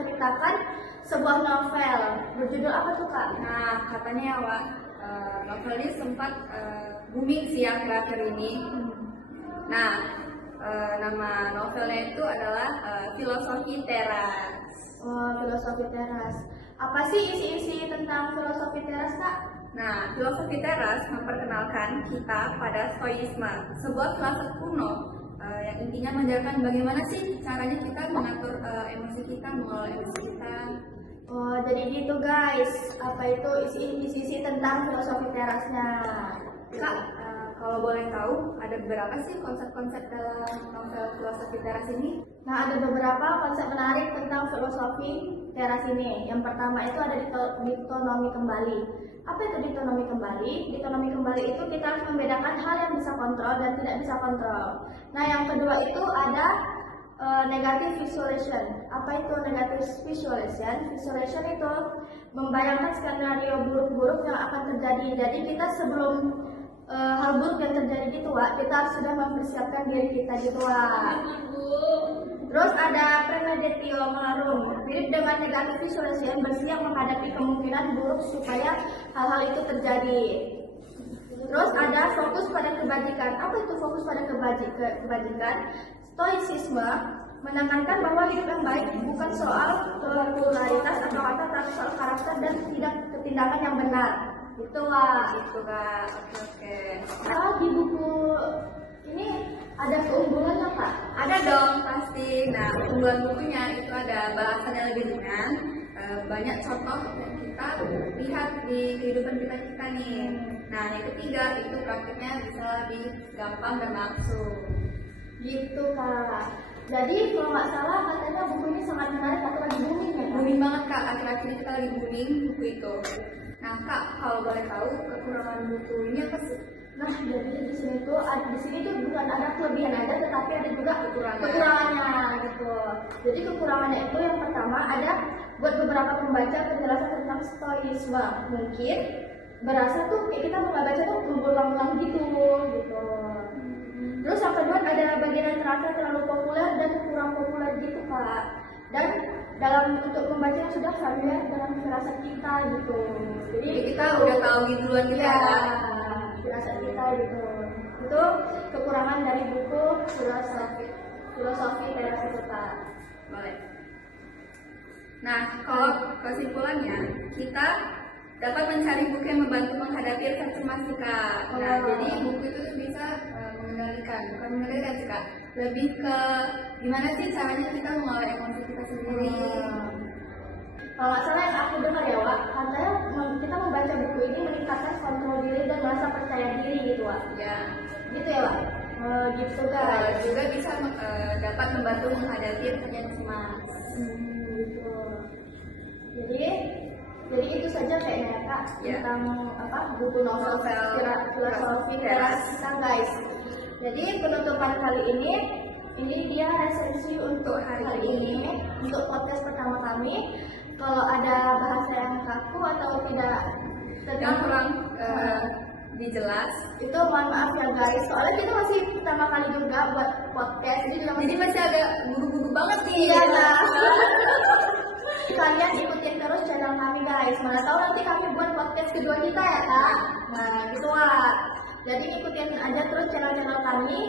menceritakan sebuah novel. Berjudul apa tuh Kak? Nah, katanya ya Wak, novel ini sempat booming sih akhir-akhir ini. Nah, nama novelnya itu adalah Filosofi Teras. Oh, Filosofi Teras. Apa sih isi-isi tentang Filosofi Teras Kak? Nah, Filosofi Teras memperkenalkan kita pada Stoicisme, sebuah filsafat kuno yang intinya mengajarkan bagaimana sih caranya kita mengatur emosi kita, mengelola emosi kita. Oh, jadi gitu guys. Apa itu isi-isi tentang Filosofi Terasnya? Kak, kalau boleh tahu, ada berapa sih konsep-konsep dalam novel Filosofi Teras ini? Nah, ada beberapa konsep menarik tentang Filosofi Teras ini. Yang pertama itu ada dikotomi kembali. Apa itu dikotomi kembali? Dikotomi kembali itu kita harus membedakan hal yang bisa kontrol dan tidak bisa kontrol. Nah, yang kedua itu ada negative visualization. Apa itu negative visualization? Visualization itu membayangkan skenario buruk-buruk yang akan terjadi. Jadi kita sebelum hal buruk yang terjadi di tua, kita harus sudah mempersiapkan diri kita di tua. Terus ada premeditio melarum, mirip dengan negative visualization, bersiap menghadapi kemungkinan buruk supaya hal-hal itu terjadi. Terus ada fokus pada kebajikan. Apa itu fokus pada kebajikan? Stoicisme menekankan bahwa hidup yang baik bukan soal popularitas atau tapi soal karakter dan tidak tindakan yang benar. Itu lah. Itu Kak, oke. Di buku ini ada keunggulannya Kak? Ada dong pasti. Nah, keunggulan bukunya itu ada bahasannya lebih ringan, banyak contoh yang kita lihat di kehidupan kita nih. Nah, yang ketiga itu praktiknya bisa lebih gampang dan langsung. Gitu Kak. Jadi kalau nggak salah katanya buku ini sangat menarik atau lagi booming ya Kak? Booming banget Kak, akhir-akhir ini kita lagi booming buku itu. Nah Kak, kalau boleh tahu kekurangan buku ini apa sih? Nah, jadi di sini tuh bukan ada kelebihan aja, tetapi ada juga kekurangannya gitu. Jadi kekurangannya itu yang pertama ada buat beberapa pembaca penjelasan tentang stoicisme. Mungkin berasa tuh kayak kita mau baca tuh berulang-ulang gitu. Terus yang kedua ada bagian yang terasa terlalu populer dan kurang populer gitu Kak. Dan dalam untuk membaca yang sudah familiar dengan firasat kita gitu. Jadi kita udah tahu gitu duluan gitu ya. Firasat kita gitu. Itu kekurangan dari buku Filosofi Teras itu Kak. Boleh. Nah, kalau kesimpulannya kita dapat mencari buku yang membantu menghadapi rasa cemas sih Kak. Nah, jadi buku itu bisa bukan mengendalikan sih Kak, lebih ke gimana sih caranya kita mengelola emosi kita sendiri. Kalau nggak salah yang aku dengar ya Wak, katanya kita membaca buku ini meningkatkan kontrol diri dan merasa percaya diri gitu Wak. Ya. Gitu ya Wak? Gitu guys. Juga bisa dapat membantu menghadapi rasa cemas. Gitu. Jadi itu saja kayaknya Kak tentang buku novel Filosofi Teras kita guys. Jadi penutupan kali ini dia resensi untuk hari ini untuk podcast pertama kami. Kalau ada bahasa yang kaku atau tidak kurang dijelas, itu mohon maaf ya guys. Soalnya kita masih pertama kali juga buat podcast, jadi masih agak buru-buru banget nih. Iya lah. Kalian ikutin terus channel kami guys. Mana tahu nanti kami buat podcast kedua kita ya Kak. Nah gitu lah. Jadi ikutin aja terus channel kami.